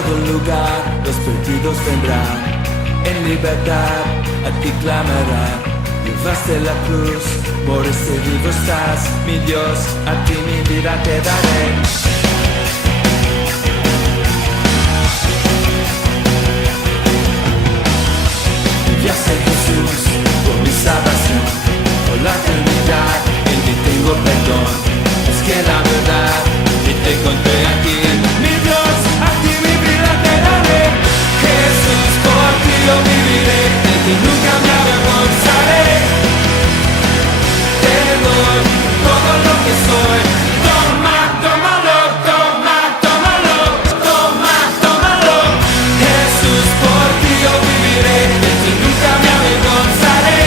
todo lugar los perdidos vendrán, en libertad a ti clamarán. Llevaste la cruz, por este vivo estás, mi Dios, a ti mi vida te daré. Enviaste Jesús por mi salvación, por la eternidad, en ti tengo perdón. Es que la verdad, y te encontré aquí, mi Dios, a ti mi vida te daré. Jesús, por ti yo viviré, de ti nunca me avergonzaré. Te doy todo lo que soy, toma, tómalo, toma, tómalo, toma, tómalo. Jesús, por ti yo viviré, de ti nunca me avergonzaré.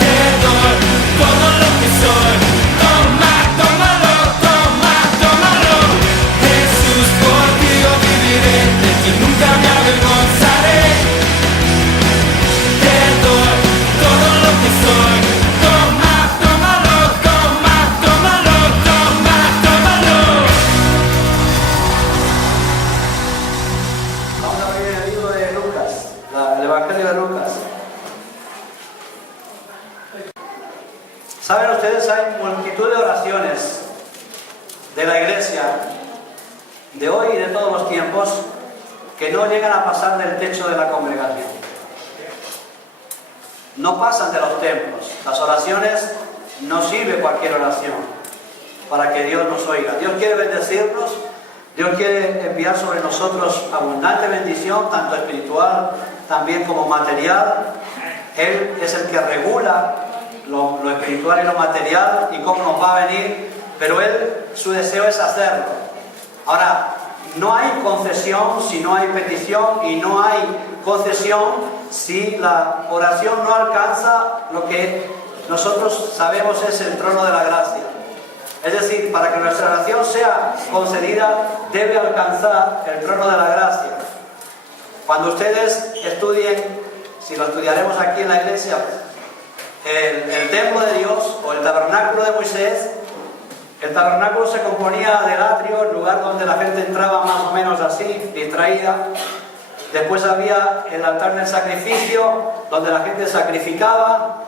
Te doy todo lo que soy, toma, tómalo, toma, tómalo. Jesús, por ti yo viviré, de ti nunca me avergonzaré. Te doy todo lo que soy, toma, tómalo, toma, tómalo, toma, tómalo. Vamos a abrir el libro de Lucas, el Evangelio de Lucas. Saben ustedes, hay multitud de oraciones de la iglesia de hoy y de todos los tiempos que no llegan a pasar del techo de la congregación. No pasan de los templos. Las oraciones no sirve cualquier oración para que Dios nos oiga. Dios quiere bendecirnos, Dios quiere enviar sobre nosotros abundante bendición, tanto espiritual también como material. Él es el que regula lo espiritual y lo material y cómo nos va a venir, pero Él, su deseo es hacerlo. Ahora, no hay concesión si no hay petición, y no hay concesión si la oración no alcanza lo que nosotros sabemos es el trono de la gracia. Es decir, para que nuestra oración sea concedida, debe alcanzar el trono de la gracia. Cuando ustedes estudien, si lo estudiaremos aquí en la iglesia, el templo de Dios o el tabernáculo de Moisés, el tabernáculo se componía del atrio, el lugar donde la gente entraba más o menos así, distraída. Después había el altar del sacrificio, donde la gente sacrificaba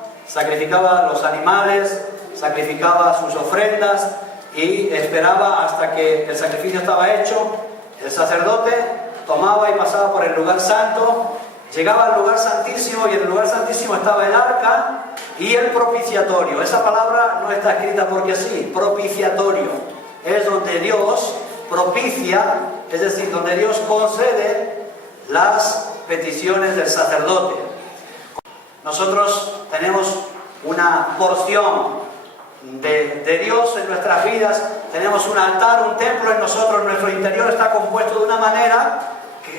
los animales, sacrificaba sus ofrendas y esperaba hasta que el sacrificio estaba hecho. El sacerdote tomaba y pasaba por el lugar santo, llegaba al lugar santísimo, y en el lugar santísimo estaba el arca y el propiciatorio. Esa palabra no está escrita porque sí. Propiciatorio es donde Dios propicia, es decir, donde Dios concede las peticiones del sacerdote. Nosotros tenemos una porción de Dios en nuestras vidas, tenemos un altar, un templo en nosotros, nuestro interior está compuesto de una manera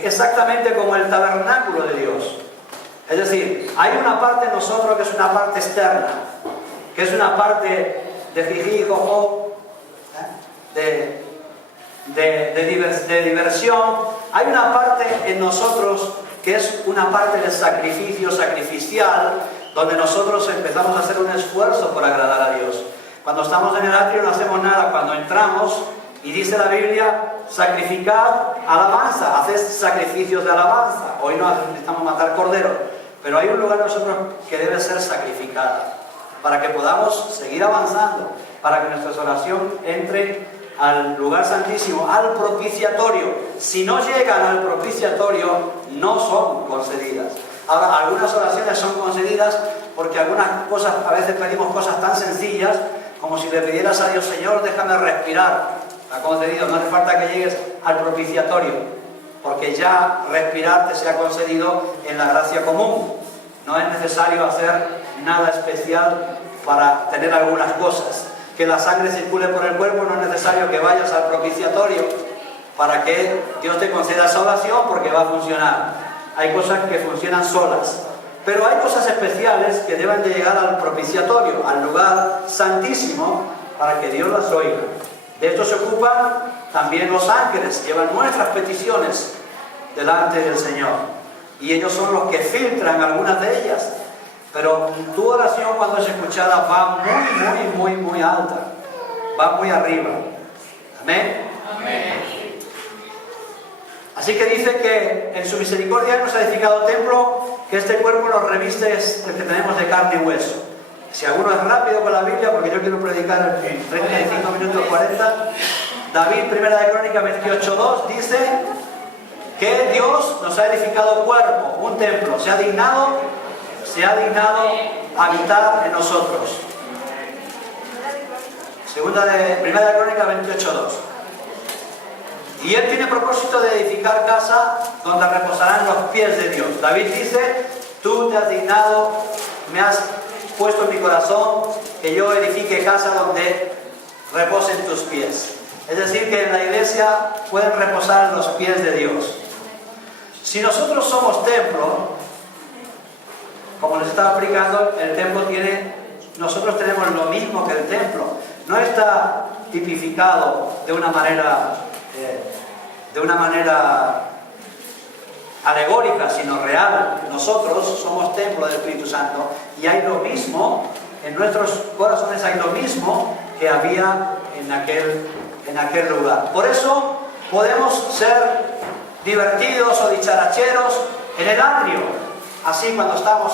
exactamente como el tabernáculo de Dios. Es decir, hay una parte en nosotros que es una parte externa, que es una parte de jiji y jojo, de diversión. Hay una parte en nosotros que es una parte de sacrificio sacrificial, donde nosotros empezamos a hacer un esfuerzo por agradar a Dios. Cuando estamos en el atrio no hacemos nada. Cuando entramos, y dice la Biblia, sacrificad alabanza, haced sacrificios de alabanza. Hoy no necesitamos matar corderos, pero hay un lugar en nosotros que debe ser sacrificada, para que podamos seguir avanzando, para que nuestra oración entre al lugar santísimo, al propiciatorio. Si no llegan al propiciatorio, no son concedidas. Ahora, algunas oraciones son concedidas porque algunas cosas, a veces pedimos cosas tan sencillas como si le pidieras a Dios: Señor, déjame respirar. Está concedido, no hace falta que llegues al propiciatorio, porque ya respirar te se ha concedido en la gracia común. No es necesario hacer nada especial para tener algunas cosas. Que la sangre circule por el cuerpo, no es necesario que vayas al propiciatorio para que Dios te conceda esa oración, porque va a funcionar. Hay cosas que funcionan solas, pero hay cosas especiales que deben de llegar al propiciatorio, al lugar santísimo, para que Dios las oiga. De esto se ocupan también los ángeles, llevan nuestras peticiones delante del Señor, y ellos son los que filtran algunas de ellas. Pero tu oración, cuando es escuchada, va muy alta, va muy arriba. Amén. Amén. Así que dice que en su misericordia nos ha edificado templo, que este cuerpo nos reviste es el que tenemos de carne y hueso. Si alguno es rápido con la Biblia, porque yo quiero predicar en 35 minutos 40, David, 1 de Crónicas 28:2, dice que Dios nos ha edificado cuerpo, un templo, se ha dignado habitar en nosotros. 1 de Crónicas 28:2. Y Él tiene propósito de edificar casa donde reposarán los pies de Dios. David dice, tú te has dignado, me has puesto en mi corazón que yo edifique casa donde reposen tus pies. Es decir, que en la iglesia pueden reposar los pies de Dios. Si nosotros somos templo, como les estaba explicando, el templo nosotros tenemos lo mismo que el templo. No está tipificado de una manera alegórica, sino real. Nosotros somos templo del Espíritu Santo y hay lo mismo, en nuestros corazones hay lo mismo que había en aquel lugar. Por eso podemos ser divertidos o dicharacheros en el atrio, así cuando estamos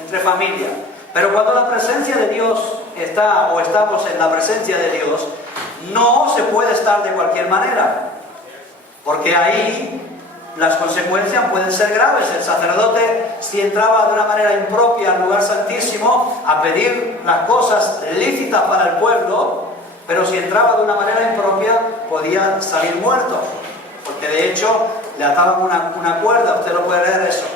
entre familia. Pero cuando la presencia de Dios está, o estamos en la presencia de Dios, no se puede estar de cualquier manera, porque ahí las consecuencias pueden ser graves. El sacerdote, si entraba de una manera impropia al lugar santísimo a pedir las cosas lícitas para el pueblo, pero si entraba de una manera impropia podía salir muerto, porque de hecho le ataban una cuerda, usted lo puede leer eso,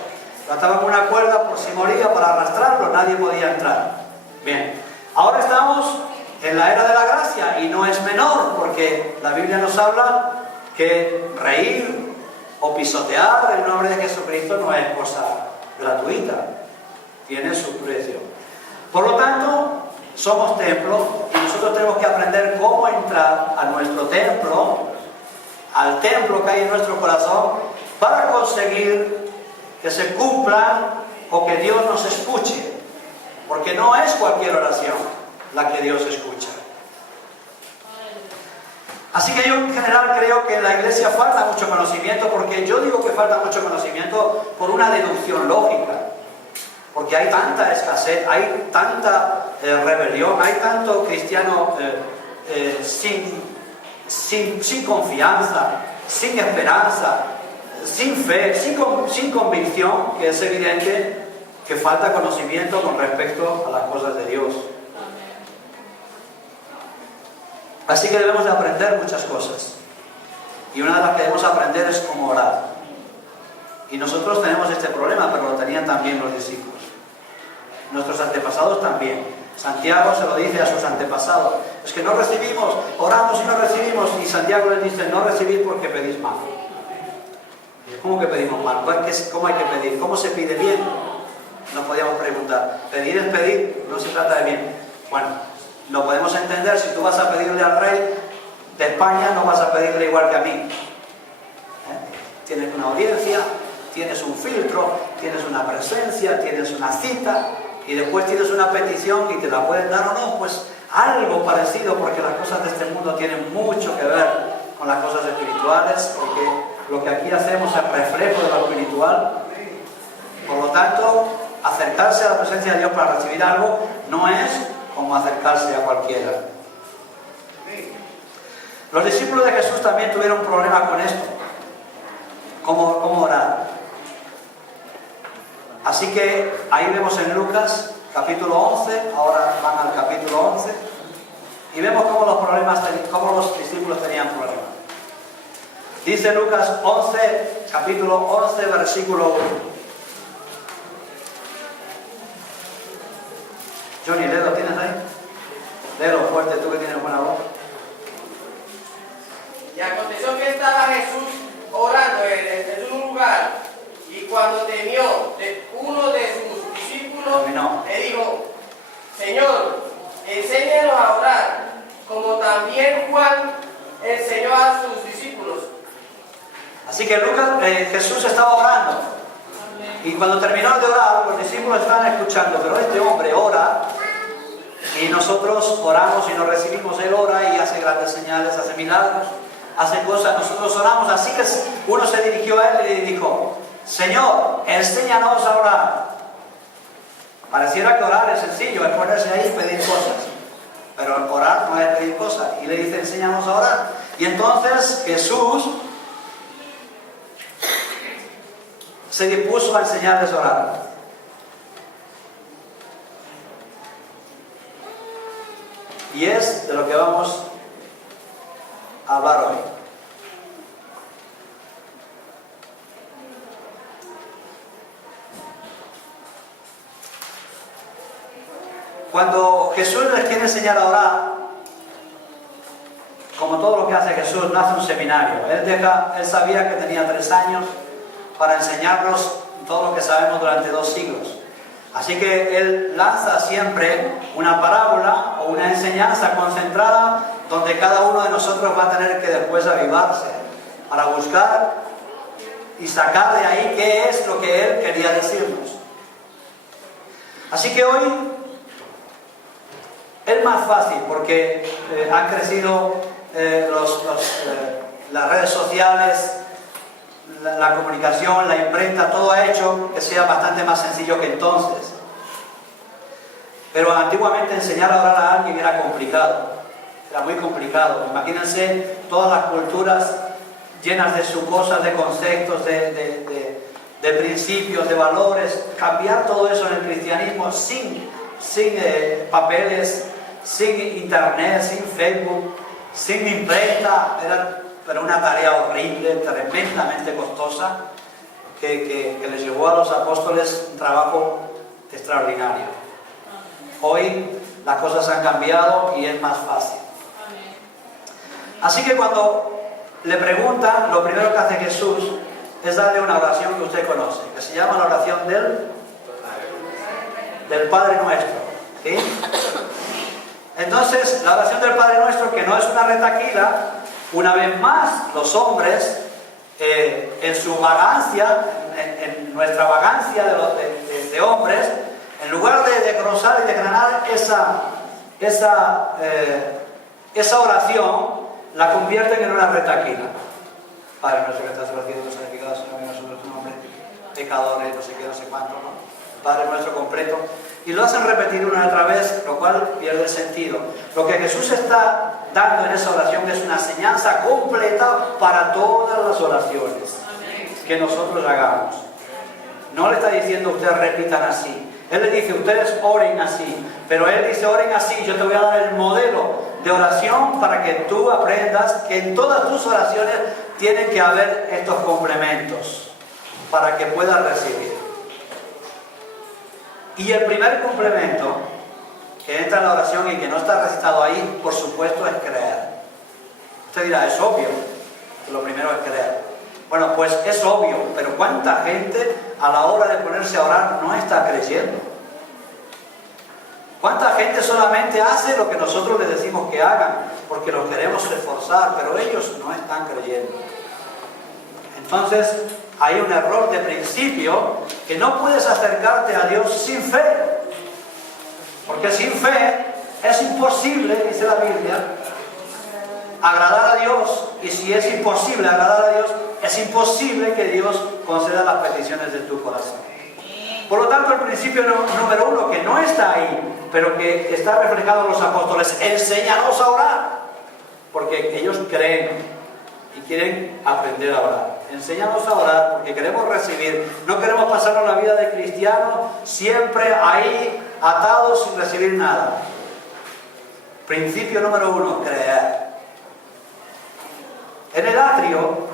le ataban una cuerda por si moría para arrastrarlo, nadie podía entrar. Bien, ahora estamos en la era de la gracia y no es menor, porque la Biblia nos habla que reír o pisotear el nombre de Jesucristo no es cosa gratuita, tiene su precio. Por lo tanto, somos templo y nosotros tenemos que aprender cómo entrar a nuestro templo, al templo que hay en nuestro corazón, para conseguir que se cumplan o que Dios nos escuche, porque no es cualquier oración la que Dios escucha. Así que yo en general creo que en la iglesia falta mucho conocimiento, porque yo digo que falta mucho conocimiento por una deducción lógica, porque hay tanta escasez, hay tanta rebelión, hay tanto cristiano sin confianza, sin esperanza, sin fe, sin convicción, que es evidente que falta conocimiento con respecto a las cosas de Dios. Así que debemos de aprender muchas cosas. Y una de las que debemos aprender es cómo orar. Y nosotros tenemos este problema, pero lo tenían también los discípulos. Nuestros antepasados también. Santiago se lo dice a sus antepasados. Es que no recibimos, oramos y no recibimos. Y Santiago les dice, no recibid porque pedís mal. ¿Cómo que pedimos mal? ¿Cómo hay que pedir? ¿Cómo se pide bien? Nos podíamos preguntar. Pedir es pedir, no se trata de bien. Bueno, lo podemos entender. Si tú vas a pedirle al rey de España, no vas a pedirle igual que a mí. Tienes una audiencia, tienes un filtro, tienes una presencia, tienes una cita y después tienes una petición y te la pueden dar o no. Pues algo parecido, porque las cosas de este mundo tienen mucho que ver con las cosas espirituales, porque lo que aquí hacemos es reflejo de lo espiritual. Por lo tanto, acercarse a la presencia de Dios para recibir algo no es como acercarse a cualquiera. Los discípulos de Jesús también tuvieron problemas con esto. ¿Cómo orar? Así que ahí vemos en Lucas capítulo 11, ahora van al capítulo 11, y vemos cómo los discípulos tenían problemas. Dice Lucas 11, capítulo 11, versículo 1. Johnny, ¿lo tienes ahí? Léelo fuerte, tú que tienes buena voz. Y aconteció que estaba Jesús orando en un lugar, y cuando temió uno de sus discípulos, le dijo: Señor, enséñanos a orar, como también Juan enseñó a sus discípulos. Así que Jesús estaba orando. Y cuando terminó de orar, los discípulos estaban escuchando, pero este hombre ora y nosotros oramos y no recibimos. Él ora y hace grandes señales, hace milagros, hace cosas. Nosotros oramos. Así que uno se dirigió dirigió a él y le dijo: Señor, enséñanos a orar. Pareciera que orar es sencillo, es ponerse ahí y pedir cosas. Pero orar no es pedir cosas. Y le dice: enséñanos a orar. Y entonces Jesús se dispuso a enseñarles a orar. Y es de lo que vamos a hablar hoy. Cuando Jesús les quiere enseñar a orar, como todo lo que hace Jesús, no hace un seminario. Él sabía que tenía 3 años para enseñarnos todo lo que sabemos durante 2 siglos. Así que Él lanza siempre una parábola o una enseñanza concentrada donde cada uno de nosotros va a tener que después avivarse para buscar y sacar de ahí qué es lo que Él quería decirnos. Así que hoy es más fácil porque han crecido las redes sociales, la comunicación, la imprenta, todo ha hecho que sea bastante más sencillo que entonces. Pero antiguamente enseñar a orar a alguien era complicado, era muy complicado. Imagínense todas las culturas llenas de sucosas, de conceptos, de principios, de valores. Cambiar todo eso en el cristianismo sin papeles, sin internet, sin Facebook, sin imprenta, era una tarea horrible, tremendamente costosa, que les llevó a los apóstoles un trabajo extraordinario. Hoy las cosas han cambiado y es más fácil. Así que cuando le preguntan, lo primero que hace Jesús es darle una oración que usted conoce, que se llama la oración del Padre Nuestro, ¿sí? Entonces, la oración del Padre Nuestro, que no es una retaquila, una vez más, los hombres, en su vagancia, en nuestra vagancia de hombres, en lugar de desglosar y desgranar esa oración, la convierten en una retaquila. Padre nuestro que estás en los cielos, santificado sea tu nombre, pecadores, no sé qué, no sé cuánto, ¿no? Padre nuestro completo. Y lo hacen repetir una y otra vez, lo cual pierde el sentido. Lo que Jesús está dando en esa oración es una enseñanza completa para todas las oraciones que nosotros hagamos. No le está diciendo ustedes repitan así. Él le dice ustedes oren así. Pero Él dice oren así. Yo te voy a dar el modelo de oración para que tú aprendas que en todas tus oraciones tienen que haber estos complementos para que puedas recibir. Y el primer complemento que entra en la oración y que no está recitado ahí, por supuesto, es creer. Usted dirá, es obvio que lo primero es creer. Bueno, pues es obvio, pero ¿cuánta gente a la hora de ponerse a orar no está creyendo? ¿Cuánta gente solamente hace lo que nosotros les decimos que hagan porque los queremos esforzar, pero ellos no están creyendo? Entonces, hay un error de principio que no puedes acercarte a Dios sin fe. Porque sin fe es imposible, dice la Biblia, agradar a Dios. Y si es imposible agradar a Dios, es imposible que Dios conceda las peticiones de tu corazón. Por lo tanto, el principio número 1, que no está ahí, pero que está reflejado en los apóstoles, enséñanos a orar. Porque ellos creen y quieren aprender a orar. Enséñanos a orar porque queremos recibir. No queremos pasarnos la vida de cristiano siempre ahí atados sin recibir nada. Principio número 1, creer. En el atrio,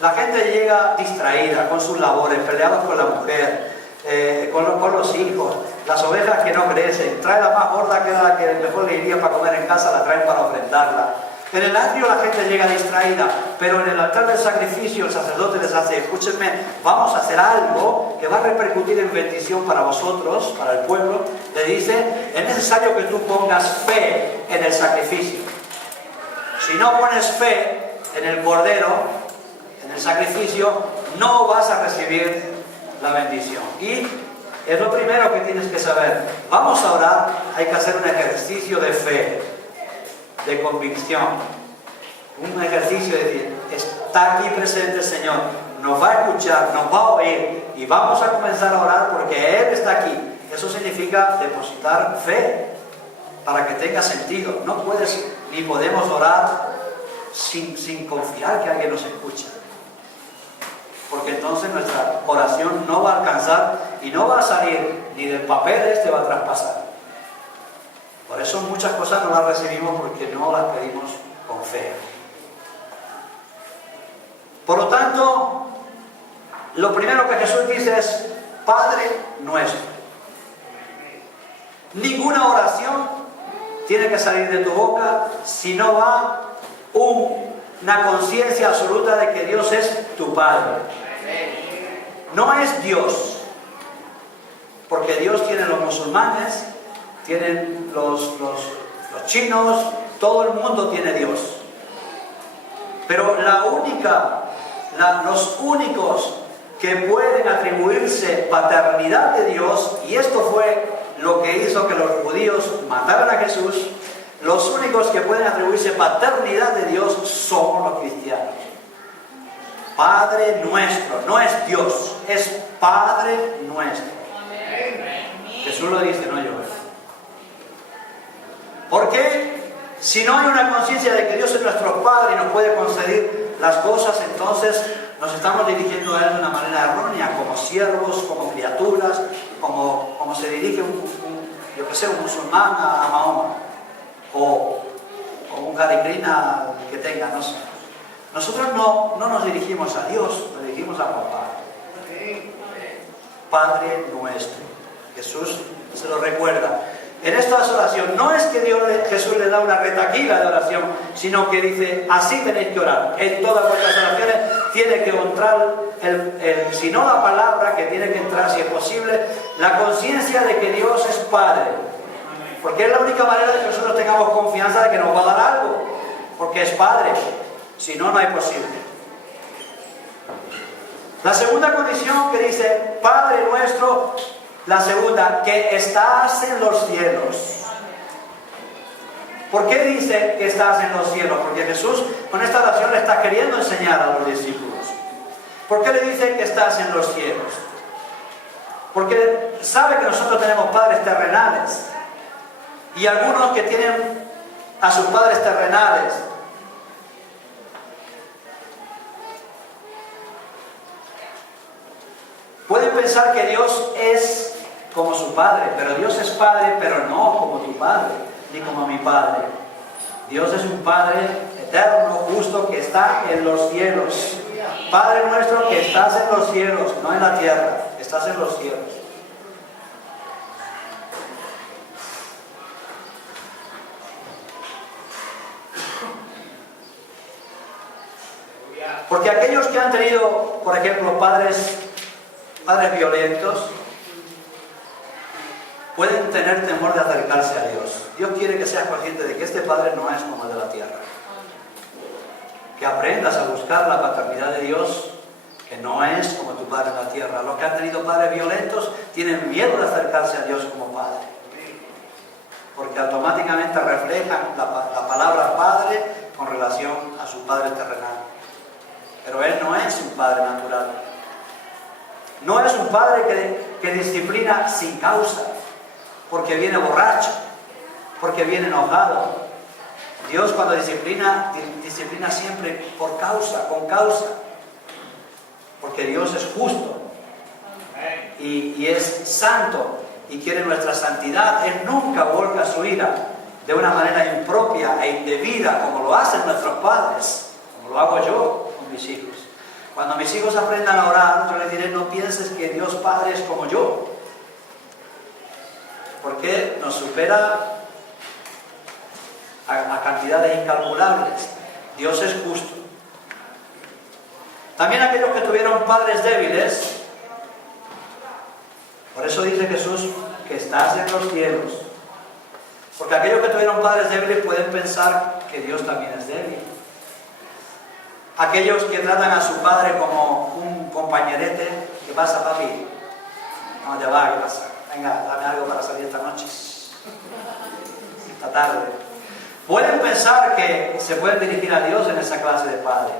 la gente llega distraída con sus labores, peleados con la mujer, con los hijos, las ovejas que no crecen. Trae la más gorda que era la que mejor le iría para comer en casa, la traen para ofrendarla. En el atrio la gente llega distraída, pero en el altar del sacrificio el sacerdote les hace, escúchenme, vamos a hacer algo que va a repercutir en bendición para vosotros, para el pueblo. Le dice, es necesario que tú pongas fe en el sacrificio. Si no pones fe en el cordero, en el sacrificio, no vas a recibir la bendición. Y es lo primero que tienes que saber. Vamos a orar, hay que hacer un ejercicio de fe, de convicción, un ejercicio de decir, está aquí presente el Señor, nos va a escuchar, nos va a oír y vamos a comenzar a orar porque Él está aquí. Eso significa depositar fe para que tenga sentido. No puedes ni podemos orar sin confiar que alguien nos escucha. Porque entonces nuestra oración no va a alcanzar y no va a salir ni del papel va a traspasar. Por eso muchas cosas no las recibimos porque no las pedimos con fe. Por lo tanto, lo primero que Jesús dice es Padre nuestro. Ninguna oración tiene que salir de tu boca si no va una conciencia absoluta de que Dios es tu Padre. No es Dios, porque Dios tiene los musulmanes, tienen los chinos, todo el mundo tiene Dios. Pero los únicos que pueden atribuirse paternidad de Dios, y esto fue lo que hizo que los judíos mataran a Jesús, los únicos que pueden atribuirse paternidad de Dios somos los cristianos. Padre nuestro, no es Dios, es Padre nuestro. Jesús lo dice, no yo. ¿Por qué? Si no hay una conciencia de que Dios es nuestro Padre y nos puede conceder las cosas, entonces nos estamos dirigiendo a Él de una manera errónea, como siervos, como criaturas, como se dirige un musulmán a Mahoma, o un Hare que tenga, no sé. Nosotros no nos dirigimos a Dios, nos dirigimos a papá. Padre nuestro. Jesús se lo recuerda. En esta oración no es que Jesús le da una retaquila de oración, sino que dice, así tenéis que orar. En todas vuestras oraciones tiene que entrar, si no la palabra, que tiene que entrar, si es posible, la conciencia de que Dios es Padre. Porque es la única manera de que nosotros tengamos confianza de que nos va a dar algo. Porque es Padre. Si no, no hay posible. La segunda condición que dice, Padre nuestro, la segunda, que estás en los cielos. ¿Por qué dice que estás en los cielos? Porque Jesús con esta oración le está queriendo enseñar a los discípulos. ¿Por qué le dice que estás en los cielos? Porque sabe que nosotros tenemos padres terrenales. Y algunos que tienen a sus padres terrenales pueden pensar que Dios es como su Padre, pero Dios es Padre, pero no como tu Padre, ni como mi Padre. Dios es un Padre eterno, justo, que está en los cielos. Padre nuestro que estás en los cielos, no en la tierra, estás en los cielos. Porque aquellos que han tenido, por ejemplo, padres violentos, pueden tener temor de acercarse a Dios. Dios quiere que seas consciente de que este Padre no es como el de la tierra. Que aprendas a buscar la paternidad de Dios, que no es como tu Padre en la tierra. Los que han tenido padres violentos tienen miedo de acercarse a Dios como Padre. Porque automáticamente reflejan la palabra Padre con relación a su Padre terrenal. Pero Él no es un Padre natural. No es un Padre que disciplina sin causa, porque viene borracho, porque viene enojado. Dios cuando disciplina siempre por causa, con causa. Porque Dios es justo y es santo y quiere nuestra santidad. Él nunca vuelca su ira de una manera impropia e indebida como lo hacen nuestros padres, como lo hago yo con mis hijos. Cuando mis hijos aprendan a orar, yo les diré, no pienses que Dios Padre es como yo, porque nos supera a cantidades incalculables. Dios es justo. También aquellos que tuvieron padres débiles, por eso dice Jesús que estás en los cielos, porque aquellos que tuvieron padres débiles pueden pensar que Dios también es débil. Aquellos que tratan a su padre como un compañerete, ¿qué pasa, papi? No, ya va, ¿qué pasa? Venga, dame algo para salir esta noche, esta tarde. Pueden pensar que se pueden dirigir a Dios en esa clase de padre.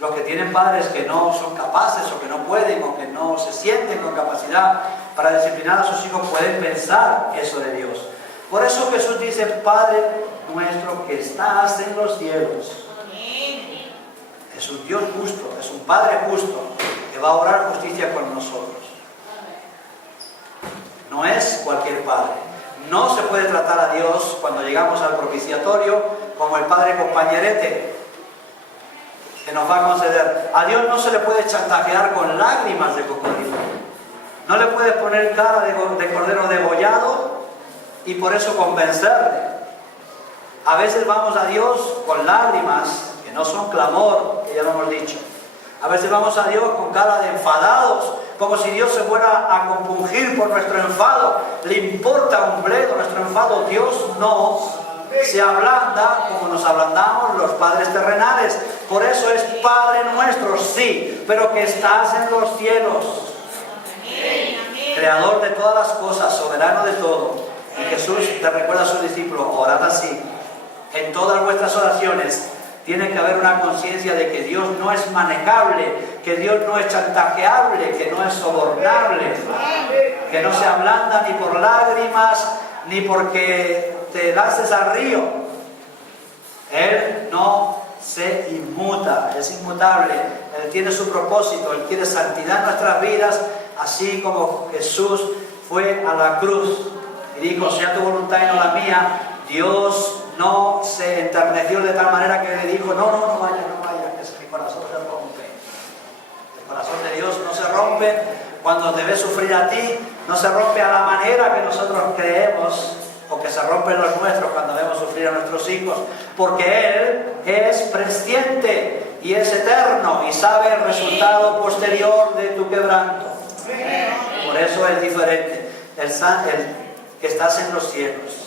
Los que tienen padres que no son capaces o que no pueden o que no se sienten con capacidad para disciplinar a sus hijos pueden pensar eso de Dios. Por eso Jesús dice, Padre nuestro que estás en los cielos. Es un Dios justo, es un Padre justo que va a orar justicia con nosotros. No es cualquier Padre. No se puede tratar a Dios cuando llegamos al propiciatorio como el Padre compañerete que nos va a conceder. A Dios no se le puede chantajear con lágrimas de cocodrilo. No le puedes poner cara de cordero degollado y por eso convencerle. A veces vamos a Dios con lágrimas que no son clamor, que ya lo hemos dicho. A veces vamos a Dios con cara de enfadados, como si Dios se fuera a compungir por nuestro enfado. Le importa un bledo nuestro enfado. Dios no se ablanda como nos ablandamos los padres terrenales. Por eso es Padre nuestro, sí, pero que estás en los cielos. Creador de todas las cosas, soberano de todo. Y Jesús le recuerda a sus discípulos, orad así. En todas vuestras oraciones tiene que haber una conciencia de que Dios no es manejable, que Dios no es chantajeable, que no es sobornable, que no se ablanda ni por lágrimas, ni porque te lances al río. Él no se inmuta, es inmutable. Él tiene su propósito, Él quiere santidad en nuestras vidas, así como Jesús fue a la cruz y dijo, sea tu voluntad y no la mía. Dios no se enterneció de tal manera que le dijo, no vaya, que mi corazón se rompe. El corazón de Dios no se rompe cuando te ve sufrir a ti, no se rompe a la manera que nosotros creemos, o que se rompen los nuestros cuando vemos sufrir a nuestros hijos, porque Él es presciente y es eterno y sabe el resultado posterior de tu quebranto. Por eso es diferente, el que estás en los cielos.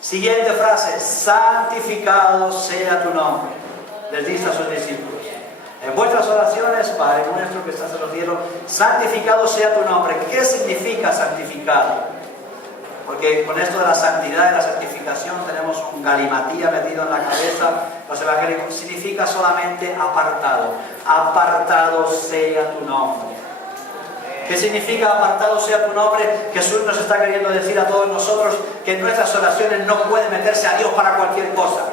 Siguiente frase, santificado sea tu nombre. Les dice a sus discípulos, en vuestras oraciones, Padre nuestro que estás en los cielos, santificado sea tu nombre. ¿Qué significa santificado? Porque con esto de la santidad y la santificación tenemos un galimatía metido en la cabeza. Los evangélicos significa solamente apartado. Apartado sea tu nombre. ¿Qué significa apartado sea tu nombre? Jesús nos está queriendo decir a todos nosotros que en nuestras oraciones no puede meterse a Dios para cualquier cosa.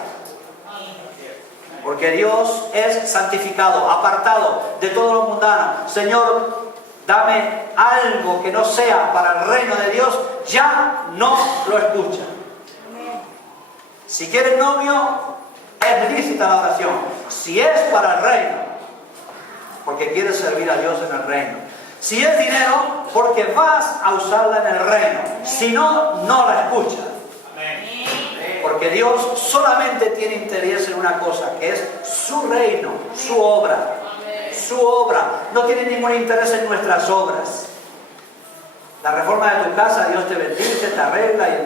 Porque Dios es santificado, apartado de todo lo mundano. Señor, dame algo que no sea para el reino de Dios, ya no lo escucha. Si quieres novio, es lícita la oración. Si es para el reino, porque quieres servir a Dios en el reino. Si es dinero, porque vas a usarla en el reino. Si no, no la escucha. Porque Dios solamente tiene interés en una cosa, que es su reino, su obra. Su obra. No tiene ningún interés en nuestras obras. La reforma de tu casa, Dios te bendice, te arregla y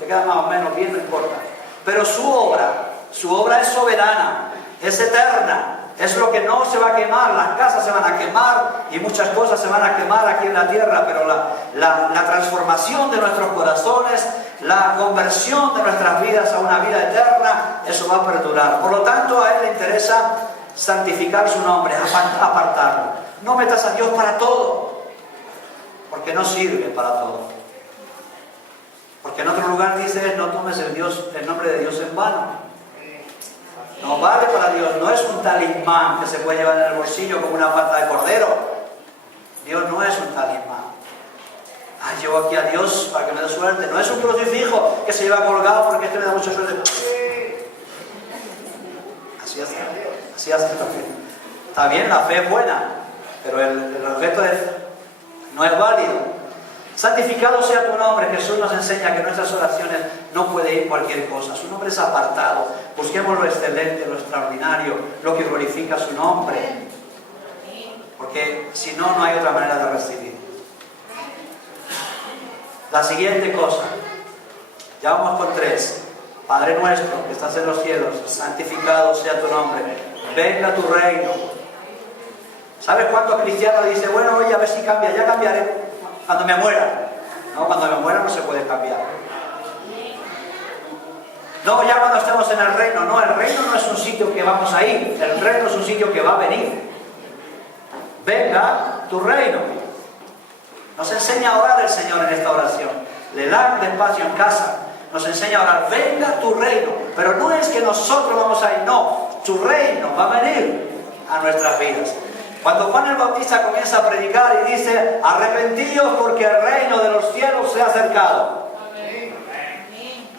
te queda más o menos bien, no importa. Pero su obra es soberana, es eterna. Es lo que no se va a quemar. Las casas se van a quemar y muchas cosas se van a quemar aquí en la tierra, pero la transformación de nuestros corazones, la conversión de nuestras vidas a una vida eterna, eso va a perdurar. Por lo tanto, a Él le interesa santificar su nombre, apartarlo. No metas a Dios para todo, porque no sirve para todo. Porque en otro lugar dice, no tomes el nombre de Dios en vano. No vale para Dios, no es un talismán que se puede llevar en el bolsillo como una pata de cordero. Dios no es un talismán. Ay, llevo aquí a Dios para que me dé suerte. No es un crucifijo que se lleva colgado porque este me da mucha suerte. Así hace la fe. Está bien, la fe es buena, pero el objeto no es válido. Santificado sea tu nombre. Jesús nos enseña que en nuestras oraciones no puede ir cualquier cosa. Su nombre es apartado. Busquemos lo excelente, lo extraordinario, lo que glorifica su nombre. Porque si no, no hay otra manera de recibir. La siguiente cosa. Ya vamos con 3. Padre nuestro que estás en los cielos, santificado sea tu nombre. Venga tu reino. ¿Sabes cuántos cristianos dicen, bueno, oye, a ver si cambia, ya cambiaré cuando me muera? No, cuando me muera no se puede cambiar. No ya cuando estemos en el reino, no, el reino no es un sitio que vamos a ir, el reino es un sitio que va a venir. Venga tu reino. Nos enseña a orar el Señor en esta oración. Leer despacio en casa. Nos enseña a orar, venga tu reino. Pero no es que nosotros vamos a ir, no, tu reino va a venir a nuestras vidas. Cuando Juan el Bautista comienza a predicar y dice, arrepentíos porque el reino de los cielos se ha acercado.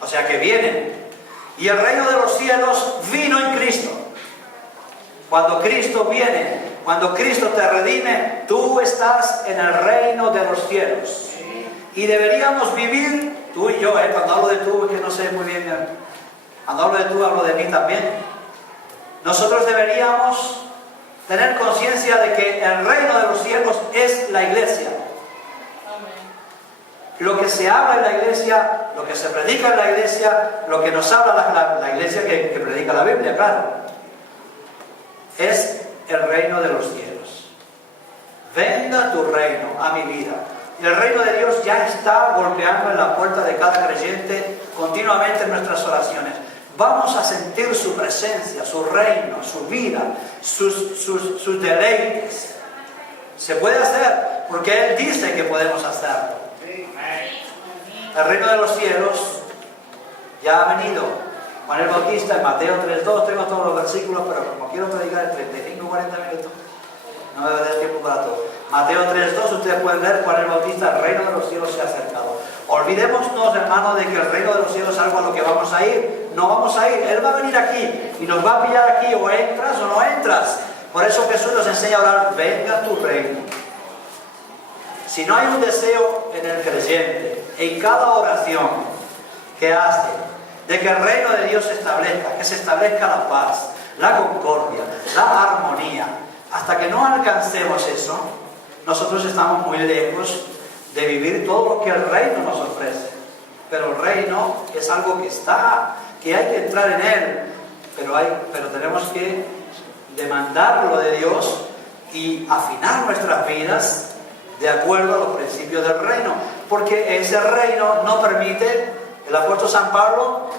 O sea que vienen. Y el reino de los cielos vino en Cristo. Cuando Cristo viene, cuando Cristo te redime, tú estás en el reino de los cielos. Y deberíamos vivir, tú y yo, cuando hablo de tú, es que no sé muy bien, cuando hablo de tú, hablo de mí también. Nosotros deberíamos tener conciencia de que el reino de los cielos es la iglesia. Lo que se habla en la iglesia, lo que se predica en la iglesia, lo que nos habla la iglesia que predica la Biblia, claro, es el reino de los cielos. Venga tu reino a mi vida. Y el reino de Dios ya está golpeando en la puerta de cada creyente continuamente en nuestras oraciones. Vamos a sentir su presencia, su reino, su vida, sus deleites. Se puede hacer, porque Él dice que podemos hacerlo. El reino de los cielos ya ha venido. Juan el Bautista en Mateo 3.2, tengo todos los versículos, pero como quiero predicar en 35 o 40 minutos, no me va a dar tiempo para todo. Mateo 3.2, ustedes pueden leer Juan el Bautista, el reino de los cielos se ha acercado. Olvidémonos, hermanos, de que el reino de los cielos es algo a lo que vamos a ir. No vamos a ir, Él va a venir aquí y nos va a pillar aquí, o entras o no entras. Por eso Jesús nos enseña a orar, venga tu reino. Si no hay un deseo en el creyente, en cada oración que hace, de que el reino de Dios se establezca, que se establezca la paz, la concordia, la armonía, hasta que no alcancemos eso, nosotros estamos muy lejos de vivir todo lo que el reino nos ofrece. Pero el reino es algo que está, que hay que entrar en él, pero tenemos que demandarlo de Dios y afinar nuestras vidas de acuerdo a los principios del reino, porque ese reino no permite. El apóstol San Pablo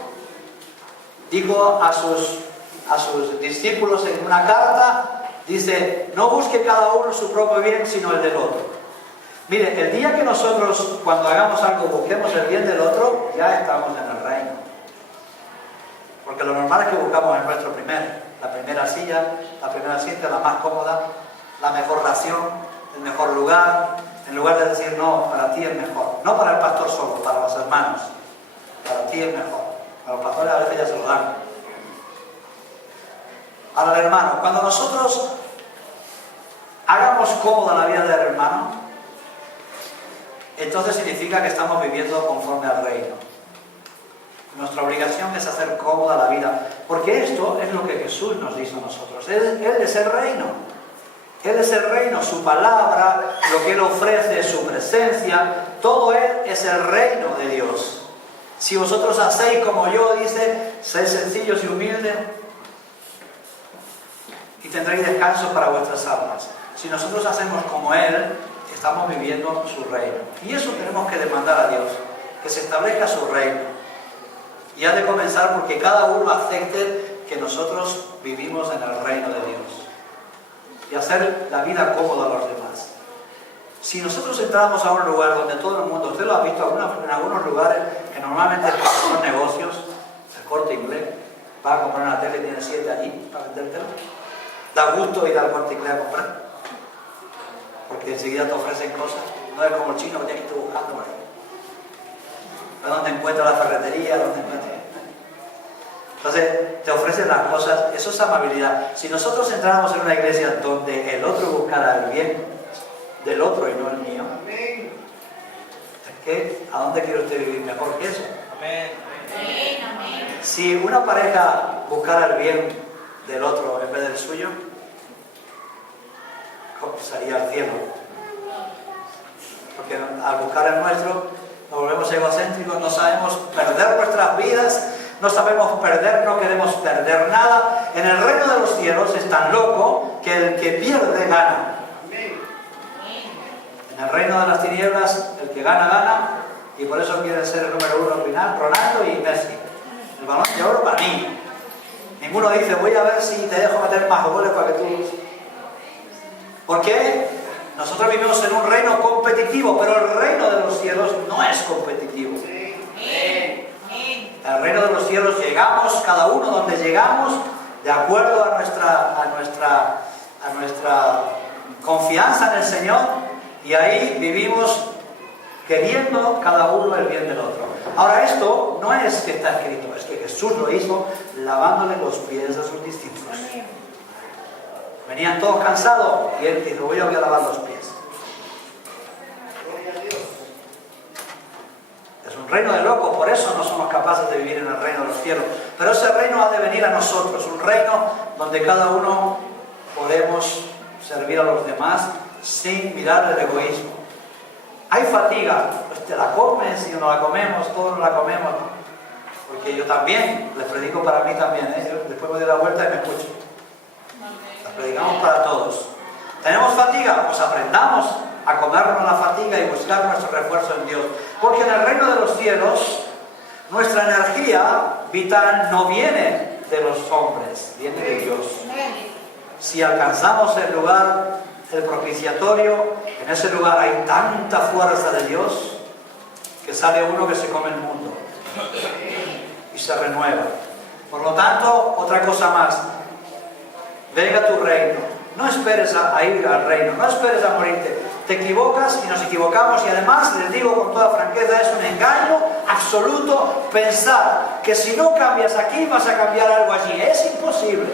dijo a sus discípulos en una carta, dice, no busque cada uno su propio bien, sino el del otro. Mire, el día que nosotros, cuando hagamos algo, busquemos el bien del otro, ya estamos en el reino. Porque lo normal es que buscamos el nuestro primero, la primera silla, la más cómoda, la mejor ración, el mejor lugar, en lugar de decir, no, para ti es mejor. No para el pastor solo, para los hermanos. Para ti es mejor. A los pastores a veces ya se lo dan. Ahora, el hermano, cuando nosotros hagamos cómoda la vida del hermano, entonces significa que estamos viviendo conforme al reino. Nuestra obligación es hacer cómoda la vida, porque esto es lo que Jesús nos dice a nosotros. Él es el reino. Él es el reino, su palabra, lo que Él ofrece, su presencia, todo Él es el reino de Dios. Si vosotros hacéis como yo, dice, sed sencillos y humildes y tendréis descanso para vuestras almas. Si nosotros hacemos como Él, estamos viviendo su reino. Y eso tenemos que demandar a Dios, que se establezca su reino. Y ha de comenzar porque cada uno acepte que nosotros vivimos en el reino de Dios. Y hacer la vida cómoda a los demás. Si nosotros entramos a un lugar donde todo el mundo, usted lo ha visto en algunos lugares que normalmente son negocios, el Corte Inglés, va a comprar una tele y tiene 7 allí para vendértela. Da gusto ir al Corte Inglés a comprar, porque enseguida te ofrecen cosas. No es como el chino que tienes que ir buscando por ahí. ¿Dónde encuentra la ferretería? ¿Dónde encuentra? Entonces te ofrecen las cosas, eso es amabilidad. Si nosotros entráramos en una iglesia donde el otro buscara el bien del otro y no el mío, es que ¿a dónde quiere usted vivir mejor que eso? Si una pareja buscara el bien del otro en vez del suyo, sería al cielo. Porque al buscar el nuestro nos volvemos egocéntricos, no sabemos perder nuestras vidas. No sabemos perder, no queremos perder nada. En el reino de los cielos es tan loco que el que pierde gana. En el reino de las tinieblas, el que gana, gana. Y por eso quieren ser el número 1 final, Ronaldo y Messi. El balón de oro para mí. Ninguno dice, voy a ver si te dejo meter más goles para que tú... ¿Por qué? Nosotros vivimos en un reino competitivo, pero el reino de los cielos no es competitivo. El reino de los cielos llegamos, cada uno donde llegamos, de acuerdo a nuestra confianza en el Señor, y ahí vivimos queriendo cada uno el bien del otro. Ahora, esto no es que está escrito, es que Jesús lo hizo lavándole los pies a sus discípulos. Venían todos cansados y Él dijo, voy a lavar los pies. Es un reino de locos, por eso no somos capaces de vivir en el reino de los cielos. Pero ese reino ha de venir a nosotros, un reino donde cada uno podemos servir a los demás sin mirar el egoísmo. Hay fatiga, pues te la comes y no la comemos, todos la comemos. Porque yo también, les predico para mí también, ¿eh? Después me doy la vuelta y me escucho. La predicamos para todos. ¿Tenemos fatiga? Pues aprendamos a comernos la fatiga y buscar nuestro refuerzo en Dios. Porque en el reino de los cielos, nuestra energía vital no viene de los hombres, viene de Dios. Si alcanzamos el lugar, el propiciatorio, en ese lugar hay tanta fuerza de Dios que sale uno que se come el mundo y se renueva. Por lo tanto, otra cosa más, venga tu reino. No esperes a ir al reino, no esperes a morirte. Te equivocas y nos equivocamos, y además les digo con toda franqueza, es un engaño absoluto pensar que si no cambias aquí vas a cambiar algo allí. Es imposible.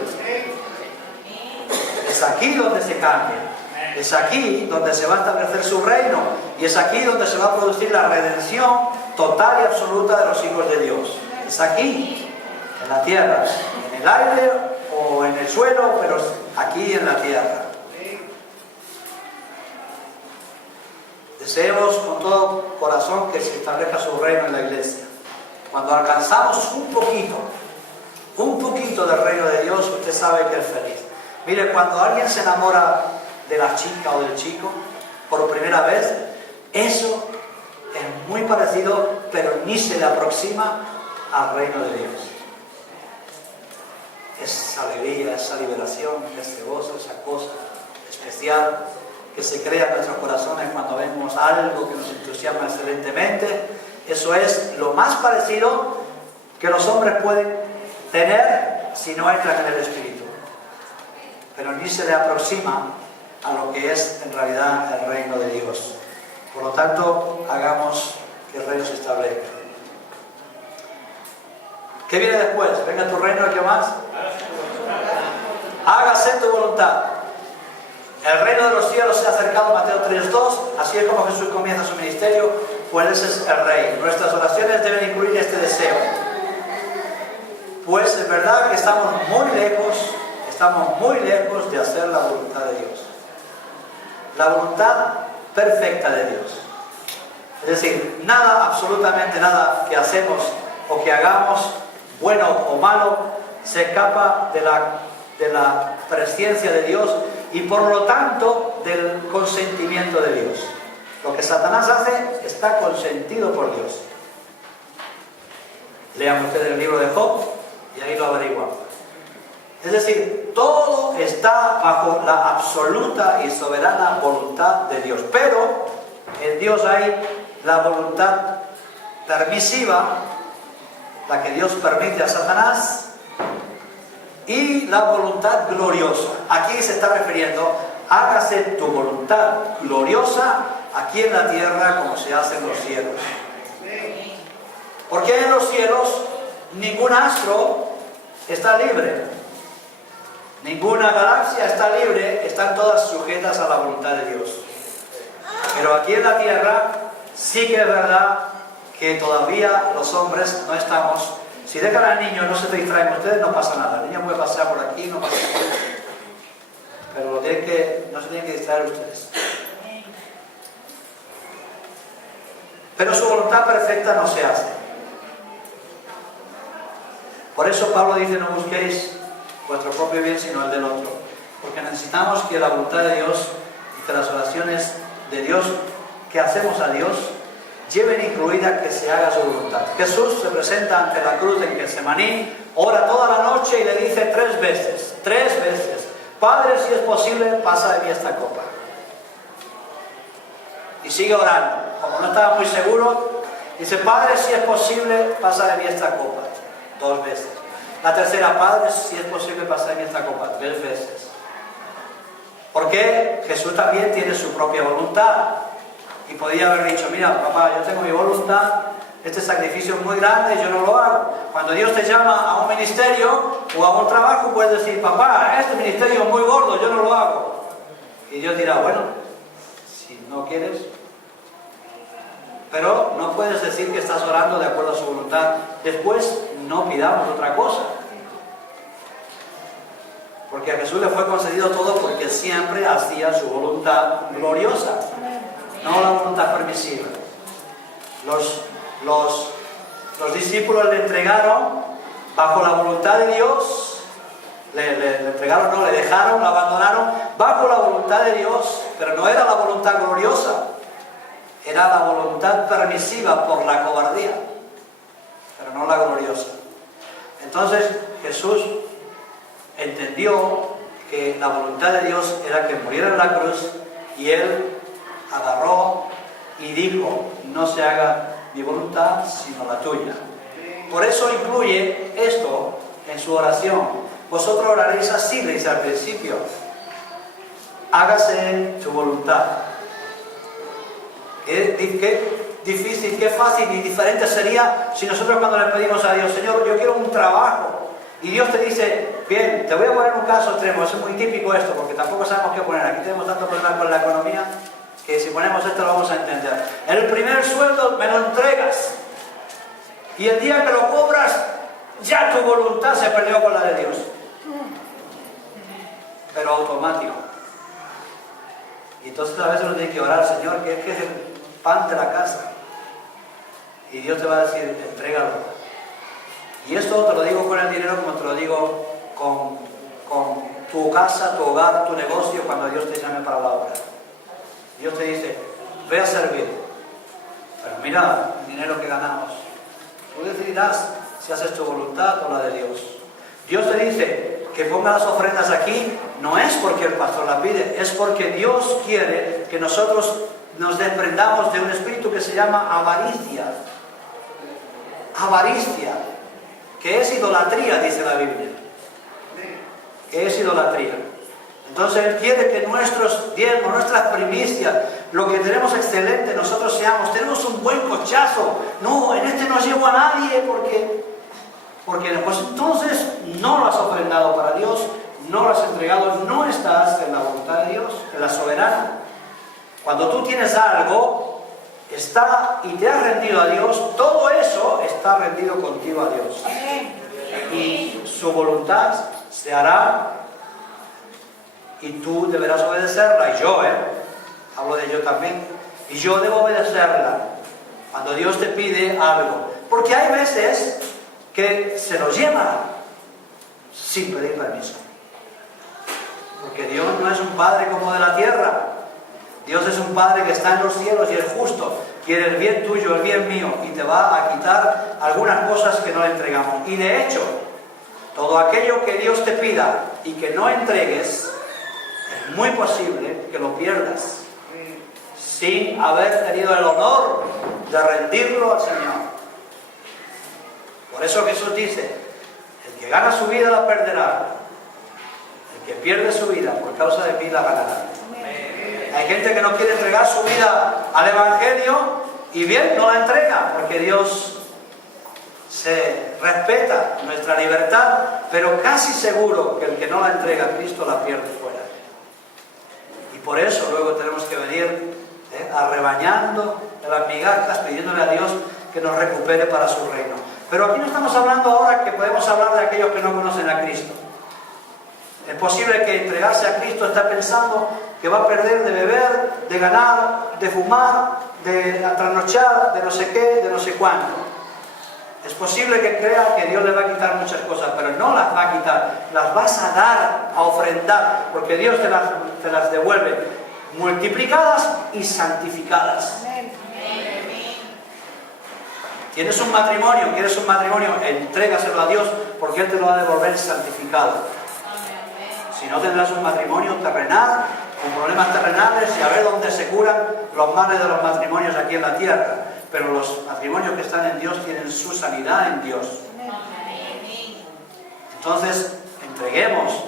Es aquí donde se cambia, es aquí donde se va a establecer su reino, y es aquí donde se va a producir la redención total y absoluta de los hijos de Dios. Es aquí, en la tierra, en el aire o en el suelo, pero aquí en la tierra. Deseemos con todo corazón que se establezca su reino en la iglesia. Cuando alcanzamos un poquito del reino de Dios, usted sabe que es feliz. Mire, cuando alguien se enamora de la chica o del chico por primera vez, eso es muy parecido, pero ni se le aproxima al reino de Dios. Esa alegría, esa liberación, ese gozo, esa cosa especial que se crea en nuestros corazones cuando vemos algo que nos entusiasma excelentemente, eso es lo más parecido que los hombres pueden tener si no entran en el Espíritu. Pero ni se le aproxima a lo que es en realidad el reino de Dios. Por lo tanto, hagamos que el reino se establezca. ¿Qué viene después? Venga tu reino, ¿qué más? Hágase tu voluntad. El reino de los cielos se ha acercado, Mateo 3:2, así es como Jesús comienza su ministerio, pues ese es el rey. Nuestras oraciones deben incluir este deseo. Pues es verdad que estamos muy lejos de hacer la voluntad de Dios. La voluntad perfecta de Dios. Es decir, nada, absolutamente nada que hacemos o que hagamos, bueno o malo, se escapa de la presciencia de Dios y por lo tanto del consentimiento de Dios. Lo que Satanás hace está consentido por Dios. Lean ustedes el libro de Job y ahí lo averiguan. Es decir, todo está bajo la absoluta y soberana voluntad de Dios. Pero en Dios hay la voluntad permisiva, la que Dios permite a Satanás, y la voluntad gloriosa. Aquí se está refiriendo, hágase tu voluntad gloriosa aquí en la tierra como se hace en los cielos. Porque en los cielos ningún astro está libre. Ninguna galaxia está libre, están todas sujetas a la voluntad de Dios. Pero aquí en la tierra sí que es verdad que todavía los hombres no estamos. Si dejan al niño y no se te distraen ustedes, no pasa nada. El niño puede pasar por aquí, no pasa nada. Pero no se tienen que distraer ustedes. Pero su voluntad perfecta no se hace. Por eso Pablo dice, no busquéis vuestro propio bien, sino el del otro. Porque necesitamos que la voluntad de Dios y que las oraciones de Dios que hacemos a Dios lleven incluida que se haga su voluntad. Jesús se presenta ante la cruz en Getsemaní, ora toda la noche y le dice 3 veces, Padre, si es posible, pasa de mí esta copa. Y sigue orando. Como no estaba muy seguro, dice, Padre, si es posible, pasa de mí esta copa. 2 veces. La tercera, Padre, si es posible, pasa de mí esta copa. 3 veces. Porque Jesús también tiene su propia voluntad. Y podía haber dicho, mira, papá, yo tengo mi voluntad, este sacrificio es muy grande y yo no lo hago. Cuando Dios te llama a un ministerio o a un trabajo, puedes decir, papá, este ministerio es muy gordo, yo no lo hago. Y Dios dirá, bueno, si no quieres. Pero no puedes decir que estás orando de acuerdo a su voluntad. Después no pidamos otra cosa. Porque a Jesús le fue concedido todo porque siempre hacía su voluntad gloriosa, no la voluntad permisiva. Los discípulos le entregaron bajo la voluntad de Dios, le entregaron, no, le dejaron, la abandonaron bajo la voluntad de Dios, pero no era la voluntad gloriosa, era la voluntad permisiva por la cobardía, pero no la gloriosa. Entonces Jesús entendió que la voluntad de Dios era que muriera en la cruz y Él agarró y dijo, no se haga mi voluntad sino la tuya. Por eso incluye esto en su oración. Vosotros oraréis así, le dice al principio, hágase tu voluntad. Qué difícil, qué fácil y diferente sería si nosotros cuando le pedimos a Dios, Señor, yo quiero un trabajo, y Dios te dice, bien, te voy a poner un caso extremo, es muy típico esto, porque tampoco sabemos qué poner, aquí tenemos tantos problemas con la economía, que si ponemos esto lo vamos a entender. El primer sueldo me lo entregas, y el día que lo cobras, ya tu voluntad se perdió con la de Dios. Pero automático. Y entonces a veces uno tiene que orar, Señor, que es el pan de la casa. Y Dios te va a decir, entrégalo. Y esto te lo digo con el dinero como te lo digo con tu casa, tu hogar, tu negocio, cuando Dios te llame para la obra. Dios te dice, ve a servir. Pero mira el dinero que ganamos. Tú decidirás si haces tu voluntad o la de Dios. Dios te dice que ponga las ofrendas aquí, no es porque el pastor la pide, es porque Dios quiere que nosotros nos desprendamos de un espíritu que se llama avaricia. Avaricia, que es idolatría, dice la Biblia. Que es idolatría. Entonces Él quiere que nuestros diezmos, nuestras primicias, lo que tenemos excelente, nosotros seamos, tenemos un buen cochazo. No, en este no llevo a nadie porque pues entonces no lo has ofrendado para Dios, no lo has entregado, no estás en la voluntad de Dios, en la soberana. Cuando tú tienes algo, está y te has rendido a Dios, todo eso está rendido contigo a Dios. Y su voluntad se hará y tú deberás obedecerla. Y yo, hablo de yo también, y yo debo obedecerla cuando Dios te pide algo. Porque hay veces que se lo lleva sin pedir permiso. Porque Dios no es un Padre como de la tierra. Dios es un Padre que está en los cielos y es justo. Quiere el bien tuyo, el bien mío, y te va a quitar algunas cosas que no le entregamos. Y de hecho, todo aquello que Dios te pida y que no entregues, es muy posible que lo pierdas sin haber tenido el honor de rendirlo al Señor. Por eso Jesús dice, el que gana su vida la perderá, el que pierde su vida por causa de mí la ganará. Hay gente que no quiere entregar su vida al Evangelio y bien, no la entrega, porque Dios se respeta nuestra libertad, pero casi seguro que el que no la entrega a Cristo la pierde fuera. Y por eso luego tenemos que venir arrebañando de las migajas, pidiéndole a Dios que nos recupere para su reino. Pero aquí no estamos hablando ahora que podemos hablar de aquellos que no conocen a Cristo. Es posible que entregarse a Cristo está pensando que va a perder de beber, de ganar, de fumar, de trasnochar, de no sé qué, de no sé cuánto. Es posible que crea que Dios le va a quitar muchas cosas, pero no las va a quitar. Las vas a dar, a ofrendar, porque Dios te las devuelve multiplicadas y santificadas. ¿Tienes un matrimonio? ¿Quieres un matrimonio? Entrégaselo a Dios porque Él te lo va a devolver santificado. Si no, tendrás un matrimonio terrenal, con problemas terrenales, y a ver dónde se curan los males de los matrimonios aquí en la tierra. Pero los matrimonios que están en Dios tienen su sanidad en Dios. Entonces, entreguemos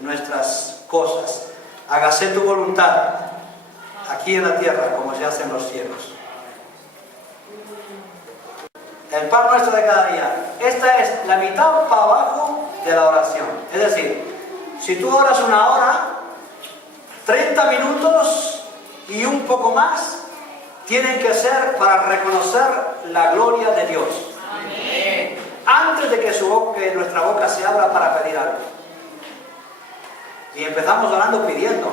nuestras cosas. Hágase tu voluntad aquí en la tierra como se hace en los cielos. El pan nuestro de cada día. Esta es la mitad para abajo de la oración. Es decir, si tú oras una hora, 30 minutos y un poco más tienen que ser para reconocer la gloria de Dios. Amén. Antes de que nuestra boca se abra para pedir algo. Y empezamos orando pidiendo.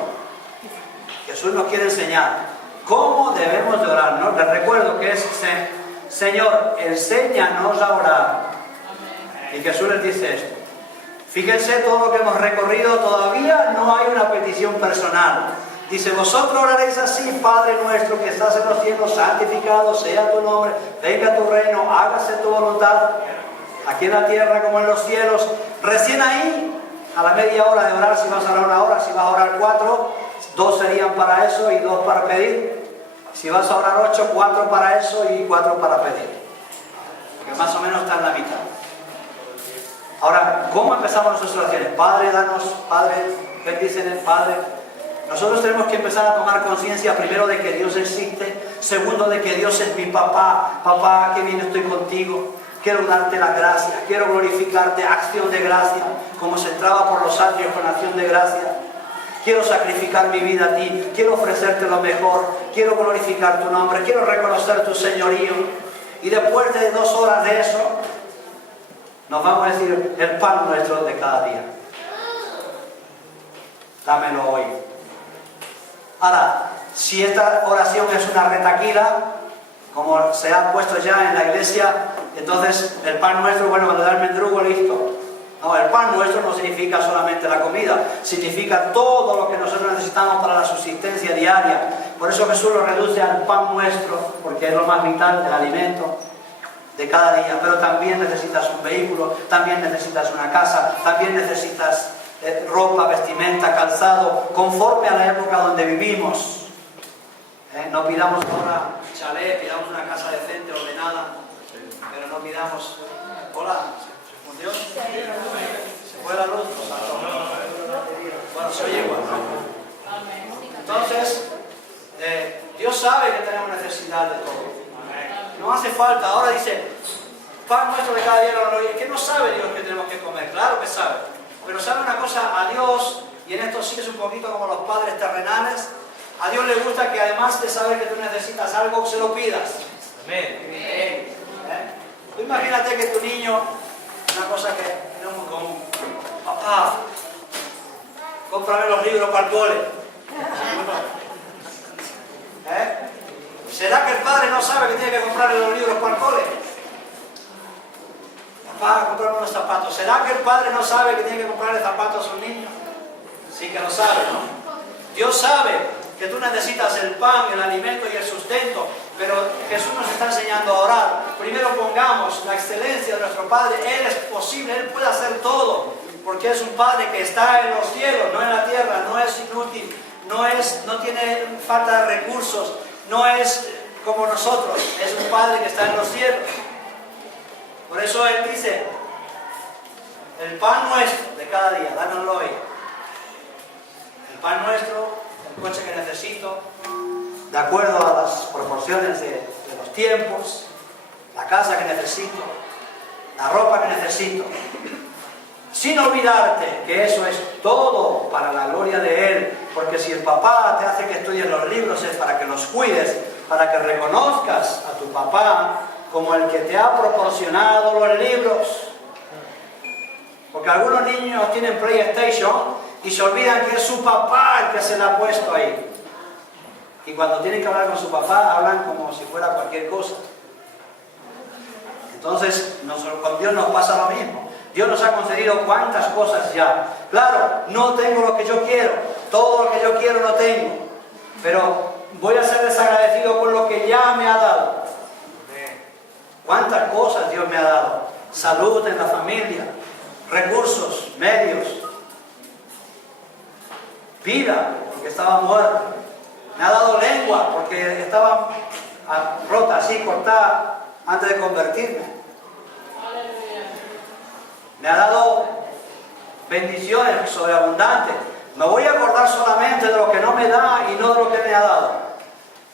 Jesús nos quiere enseñar cómo debemos de orar, ¿no? Les recuerdo que es Señor, enséñanos a orar. Y Jesús les dice esto. Fíjense todo lo que hemos recorrido, todavía no hay una petición personal. Dice, vosotros oraréis así, Padre nuestro que estás en los cielos, santificado sea tu nombre, venga tu reino, hágase tu voluntad, aquí en la tierra como en los cielos. Recién ahí, a la media hora de orar, si vas a orar una hora, si vas a orar 4, 2 serían para eso y 2 para pedir. Si vas a orar 8, 4 para eso y 4 para pedir. Porque más o menos está en la mitad. Ahora, ¿cómo empezamos nuestras oraciones? Padre, danos, Padre, bendícenos, Padre. Nosotros tenemos que empezar a tomar conciencia primero de que Dios existe, segundo de que Dios es mi papá. Papá, qué bien estoy contigo. Quiero darte las gracias, quiero glorificarte, acción de gracia, como se entraba por los atrios con acción de gracia. Quiero sacrificar mi vida a ti, quiero ofrecerte lo mejor, quiero glorificar tu nombre, quiero reconocer tu señorío. Y después de 2 horas de eso, nos vamos a decir el pan nuestro de cada día. Dámelo hoy. Ahora, si esta oración es una retaquila, como se ha puesto ya en la iglesia, entonces el pan nuestro, bueno, cuando da el mendrugo, listo. No, el pan nuestro no significa solamente la comida, significa todo lo que nosotros necesitamos para la subsistencia diaria. Por eso Jesús lo reduce al pan nuestro, porque es lo más vital del alimento de cada día. Pero también necesitas un vehículo, también necesitas una casa, también necesitas ropa, vestimenta, calzado, conforme a la época donde vivimos. No pidamos ahora chalet, pidamos una casa decente, ordenada, pero no pidamos... Hola, ¿se fundió? ¿Se fue la luz? Bueno, se oye igual, ¿no? Entonces, Dios sabe que tenemos necesidad de todo. No hace falta, ahora dice, pan nuestro de cada día, que no sabe Dios que tenemos que comer, claro que sabe. Pero sabe una cosa, a Dios, y en esto sí es un poquito como los padres terrenales, a Dios le gusta que además de saber que tú necesitas algo, se lo pidas. Amén. Tú imagínate que tu niño, una cosa que no es muy común, papá, cómprame los libros para el cole. ¿Será que el padre no sabe que tiene que comprarle los libros para el cole? Papá, cómprame unos zapatos. ¿Será que el padre no sabe que tiene que comprarle zapatos a un niño? Sí que lo sabe, ¿no? Dios sabe que tú necesitas el pan, el alimento y el sustento, pero Jesús nos está enseñando a orar. Primero pongamos la excelencia de nuestro Padre. Él es posible, Él puede hacer todo, porque es un Padre que está en los cielos, no en la tierra, no es inútil, no tiene falta de recursos, no es como nosotros, es un Padre que está en los cielos. Por eso Él dice, el pan nuestro de cada día, dánoslo hoy. El pan nuestro, el coche que necesito, de acuerdo a las proporciones de los tiempos, la casa que necesito, la ropa que necesito, sin olvidarte que eso es todo para la gloria de Él, porque si el papá te hace que estudies los libros es para que los cuides, para que reconozcas a tu papá como el que te ha proporcionado los libros. Porque algunos niños tienen PlayStation y se olvidan que es su papá el que se la ha puesto ahí. Y cuando tienen que hablar con su papá, hablan como si fuera cualquier cosa. Entonces, con Dios nos pasa lo mismo. Dios nos ha concedido cuántas cosas ya. Claro, no tengo lo que yo quiero. Todo lo que yo quiero no tengo. Pero voy a ser desagradecido con lo que ya me ha dado. ¿Cuántas cosas Dios me ha dado? Salud en la familia, recursos, medios, vida, porque estaba muerta. Me ha dado lengua, porque estaba rota, así, cortada, antes de convertirme. Me ha dado bendiciones sobreabundantes. Me voy a acordar solamente de lo que no me da y no de lo que me ha dado.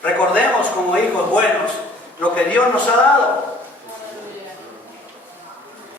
Recordemos como hijos buenos lo que Dios nos ha dado.